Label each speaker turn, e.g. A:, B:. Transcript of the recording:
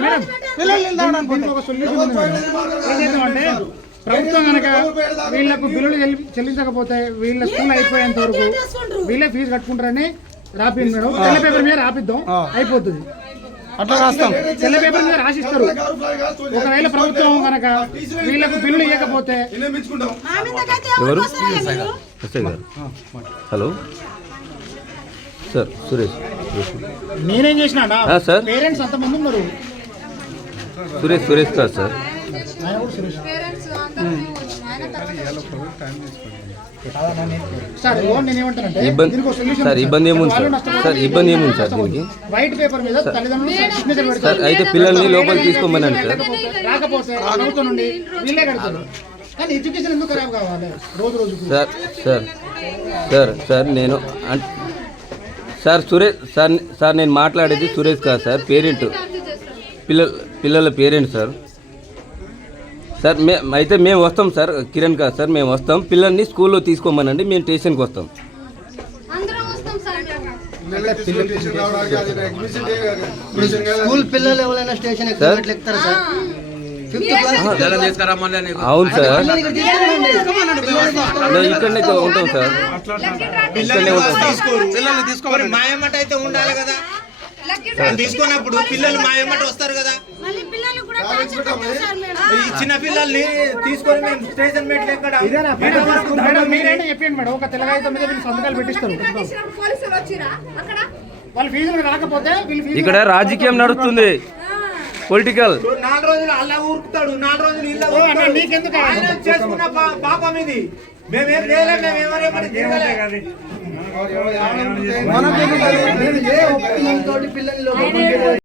A: Madam
B: పిల్లలు నిలబడడానికి
A: దీనికి ఒక సొల్యూషన్ ఉంది మేడం. ఏం చేద్దామంటే ప్రభుత్వం కనుక వీళ్ళకు బిల్లులు చెల్లి- చెల్లించకపోతే వీళ్ళ స్కూల్ అయిపోయేంత వరకు వీళ్ళే ఫీజు కట్టుకుంటారని రాపింది మేడం. తెల్ల పేపర్ మీద రాపిద్దాం. అయిపోతుంది.
B: అట్లా రాస్తాం.
A: తెల్ల పేపర్ మీద రాసిస్తారు. ఒకవేళ ప్రభుత్వం కనుక వీళ్ళకు బిల్లులు ఇవ్వకపోతే
C: ఎవరు? హలో. సార్ సురేష్.
A: నేనేం చేసిన
C: సార్.
A: పేరెంట్స్ అంతమంది ఉన్నారు
C: సురేష్ సురేష్ కాదు సార్
A: సార్
C: ఇబ్బంది ఏముంది సార్ సార్ ఇబ్బంది ఏముంది సార్. దీనికి
A: వైట్ పేపర్ మీద తల్లిదండ్రులు
C: సార్ అయితే పిల్లల్ని లోపలికి తీసుకోమనండి సార్
A: రాకపోతే ప్రభుత్వం నుండి వీళ్ళే కడతారు కానీ ఎడ్యుకేషన్ ఎందుకు ఖరాబ్ కావాలి రోజు రోజుకు
C: సార్ సార్ సార్ సార్ నేను సార్ సురేష్ సార్ సార్ నేను మాట్లాడేది సురేష్ కాదు సార్ పేరెంట్. పిల్లల పిల్లల పేరెంట్ సార్. సార్ మే అయితే మేము వస్తాం సార్ కిరణ్ కాదు సార్ మేము వస్తాం. పిల్లల్ని స్కూల్లో తీసుకోమనండి మేము స్టేషన్కి వస్తాం.
D: అందరం వస్తాం సార్.
E: స్కూల్ పిల్లలు ఎవరైనా స్టేషన్
C: సార్?
E: ఎక్కుతారు
C: అవును సార్. ఇక్కడనే ఉంటాం సార్. ఇక్కడనే ఉంటాం.
B: పిల్లల్ని తీసుకోవాలి మాయమ్మట అయితే ఉండాలి కదా. తీసుకున్నప్పుడు పిల్లలు మాయమ్మట వస్తారు కదా.
D: మళ్ళీ పిల్లలు కూడా టార్చర్ పెడతారు సార్ మేడం.
B: ఈ చిన్న పిల్లల్ని తీసుకొని మేము స్టేషన్
A: మీరైనా చెప్పండి మేడం. ఒక తెల్లగాయితో మీద వీళ్ళు సంతకాలు పెట్టిస్తారు.
D: పోలీసులు వచ్చిరా? అక్కడ?
A: వాళ్ళు ఫీజులు రాకపోతే
C: ఇక్కడ రాజకీయం నడుస్తుంది. పొలిటికల్
B: నాలుగు రోజులు అలా ఊరుకుతాడు. నాలుగు రోజులు
A: నీకెందుకు
B: ఆయన చేసుకున్న పా- పాపం ఇది. మేమేం ఎవరేమని
E: ఏ ఒప్పందం